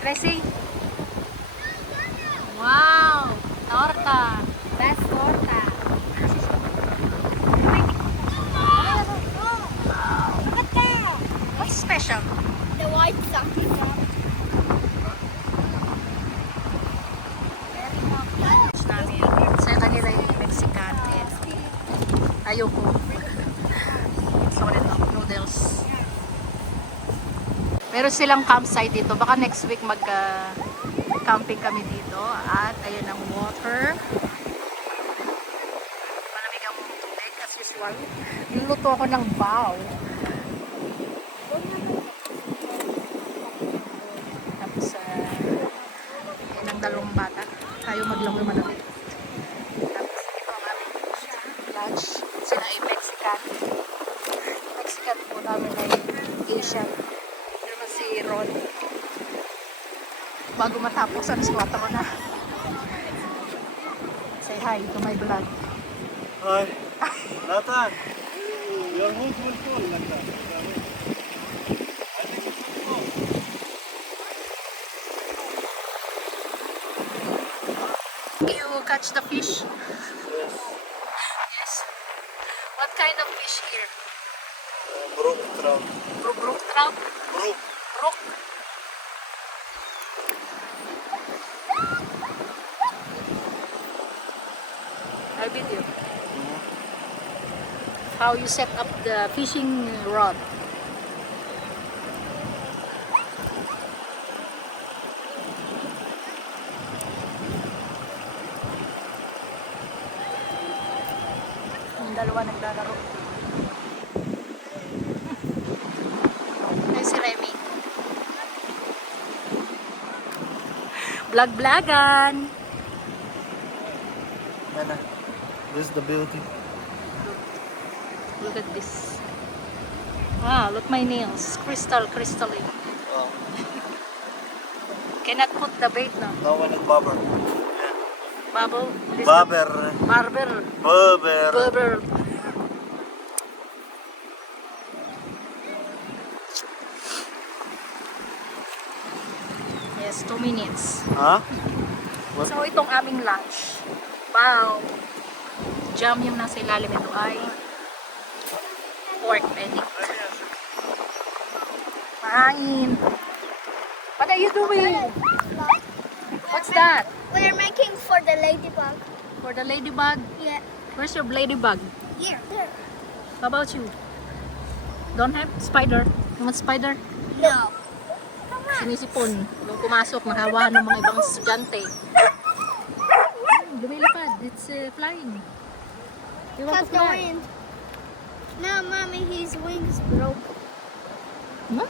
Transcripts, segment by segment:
Cresci. Meron silang campsite dito. Baka next week mag-camping kami dito. At ayan ang water. Malamig ang tubig as usual. Niluto ako ng bao. Tapos, uh, yan ang dalawang bata. Tayo maglangoy malamig. Tapos, ito ang lunch. Sila Mexican. Mexican po namin ay Asian. Ron. Bago matapos, alas 4 na. Say hi to my vlog. Hi. Nathan. Your hood will fall like that. You catch the fish? Yes. Yes. What kind of fish here? Uh, brook trout. Brook, brook trout? Brook. Brook? I video. How you set up the fishing rod. Yung dalawa naglalaro. Ay, si Remy. Vlog-vlogan. Nana. This is the beauty. Look at this. Ah, look my nails. Crystal, crystalline. Oh. Cannot put the bait na. No one is bobber. Bubble. Bobber. Barber. Bobber. Barber. Yes, two minutes. Huh? What? So, itong aming lunch. Wow! Jam yung nasa ilalim ito ay pork belly. Kain! What are you doing? What's that? We're making for the ladybug. For the ladybug? Yeah. Where's your ladybug? Here. There. How about you? Don't have spider? You want spider? No. Sinisipon. Nung pumasok, nahawahan ng mga ibang estudyante. Hmm, lumilipad. It's uh, flying. You want to Cut the fly? wind. No, mommy, his wings broke. Huh?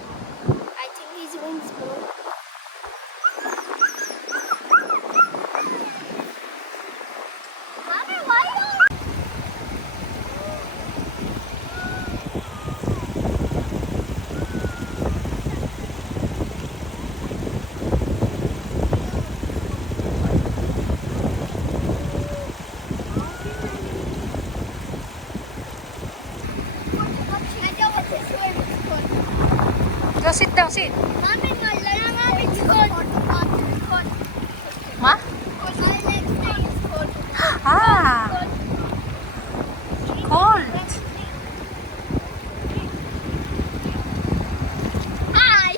Sit down, sit. Mommy, my legs say it's called. Ma? My legs say it's called. Ah, cold. Hi!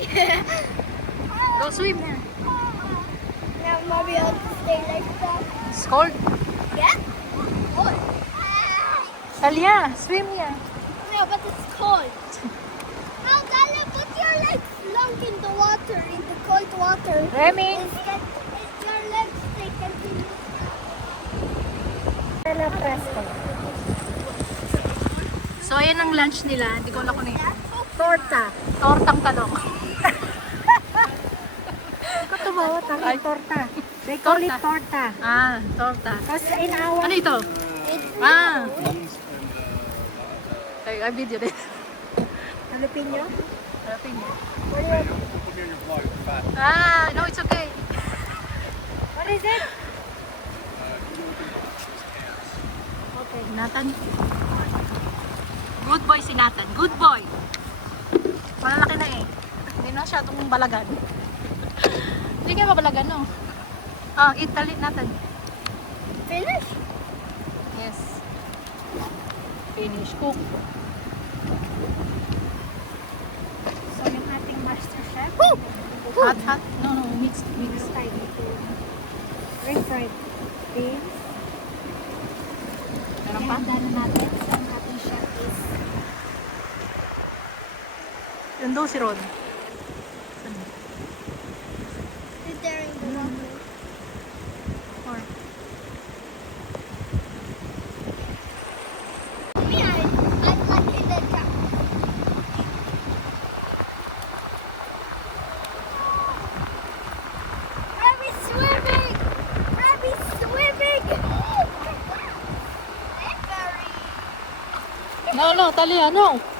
Go swim. now, mommy, I'll stay like that. It's cold. Yeah? Cold. Talia, swim here. Water, in the cold water. Remy. Instead, if your legs stay continuous. Dala, presto. So, ayan ang lunch nila. Hindi ko alam kung ano. Torta. Tortang talong. Ikaw tumawa, Ay. torta. They call it torta. Ah, torta. Kasi in our... Ano ito? Ah. Ay, ay video din. Filipino? Harapin niya. Ah, no, it's okay. What is it? Okay, Nathan. Good boy si Nathan. Good boy. Malalaki na eh. Hindi na siya itong balagan. Hindi ka mabalagan, no? Ah, Italy natin. Finish? Yes. Finish cook. So yung ating master chef. Hot, hot. No, no, mix, mix. Meron tayo dito. Refried beans. Meron pa? Dano natin sa ating chef is Yun daw si Ron. No, no, Talia, no. But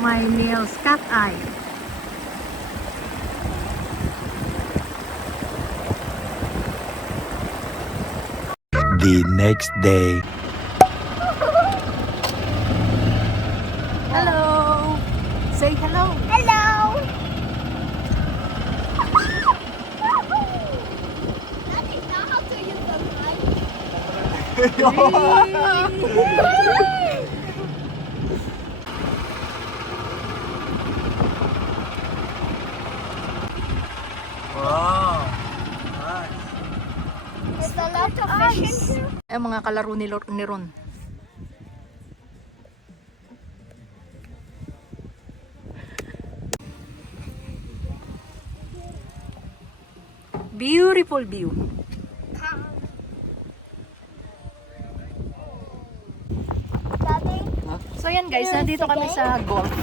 My meals, cat eye. the next day. Wow. Nice. There's a lot of fish in here. Ay, mga kalaro ni, Lor- ni Ron. Beautiful view. So yan guys, nandito kami sa golf.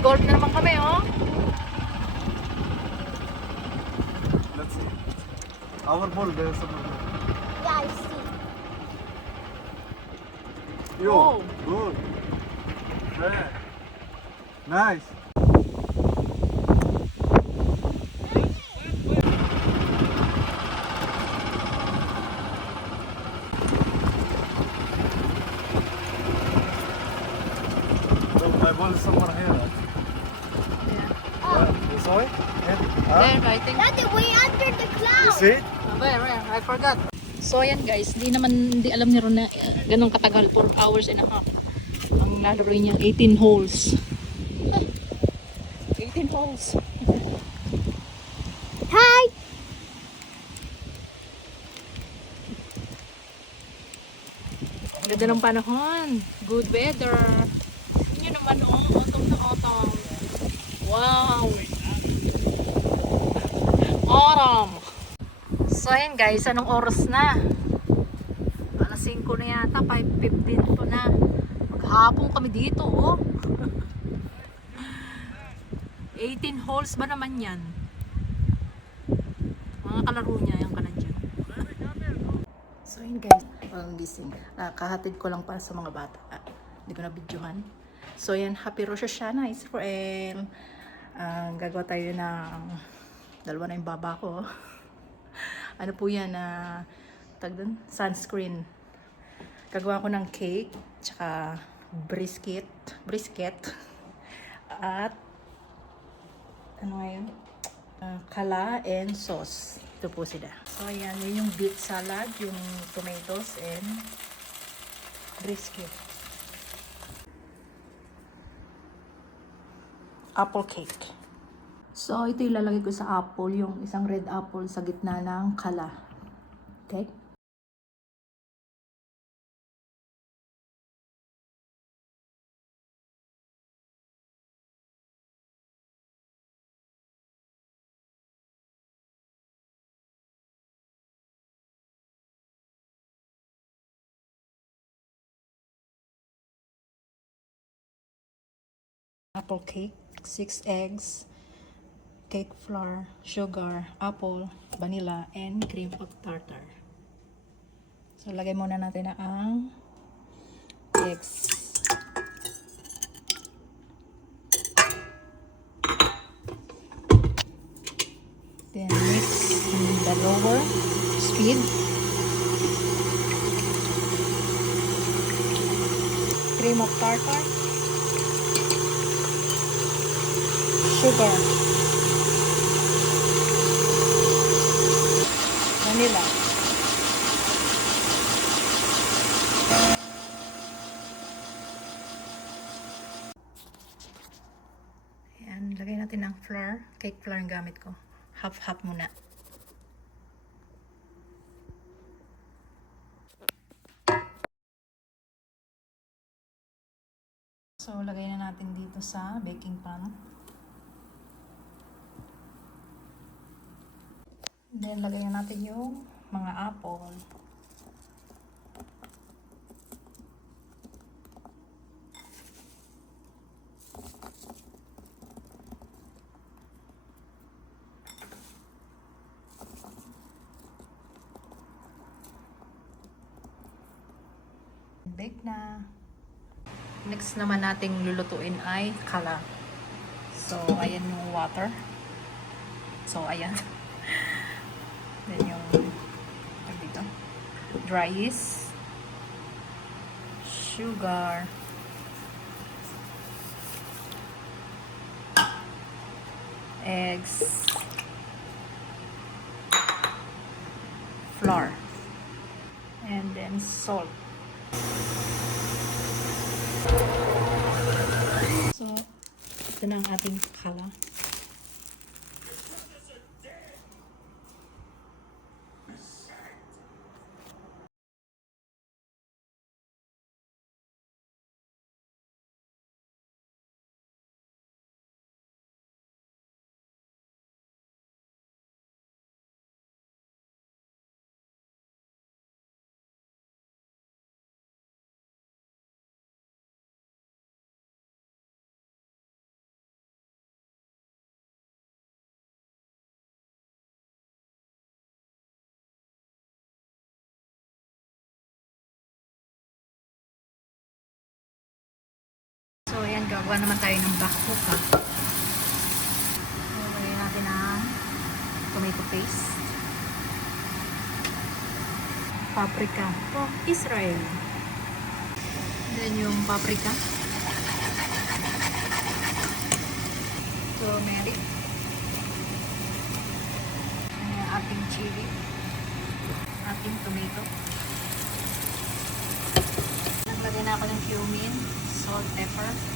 Golf na naman kami, oh. Our ball, there's a ball. yeah, I see. Yo, Oh. good. Yeah. Nice. Look, my ball is somewhere here. Yeah, you saw it? Yeah. Huh? There, I think. Daddy, we under the You see it? Where, where? I forgot. So ayan guys, di naman di alam ni Ron na katagal, 4 hours and a half. Ang lalaro niya, 18 holes. 18 holes. Hi. Ang ganda ng panahon. Good weather. Yun naman oh, autumn na autumn. Wow! Autumn! So ayan guys, anong oras na? Alas 5 na yata, 5.15 to na. Maghapon kami dito oh. 18 holes ba naman yan? Mga kalaro niya, yung kanan. So yun guys, parang gising. Ah, kahatid ko lang para sa mga bata. Ah, Hindi ko na videohan. So yan, Happy Rosh Hashanah Israel. Ah, gagawa tayo ng dalawa na yung baba ko. ano po yan na tag dun? sunscreen. Gagawa ko ng cake, tsaka brisket, brisket. At ano nga yun? Ah, kala and sauce. Ito po sila. So ayan, yun yung beet salad, yung tomatoes and brisket. apple cake. So, ito ilalagay ko sa apple, yung isang red apple sa gitna ng kala. Okay? apple cake, 6 eggs, cake flour, sugar, apple, vanilla, and cream of tartar. So, lagay muna natin na ang eggs. Then, mix in the lower speed. Cream of tartar. sugar, vanilla. Ayan, lagay natin ng flour. Cake flour ang gamit ko. Half-half muna. So, lagay na natin dito sa baking pan. Then, lagay na natin yung mga apple. Bake na. Next naman nating lulutuin ay kala. So, ayan yung water. So, ayan. Then yung tawag dito, dry yeast, sugar, eggs, flour, and then salt. So, ito na ang ating kala. Gagawa naman tayo ng bakbuka. So, lagyan natin ang tomato paste. Paprika. Oh, Israel. Then yung paprika. Turmeric. Ayan yung ating chili. Ating tomato. Naglagay na ako ng cumin, salt, pepper.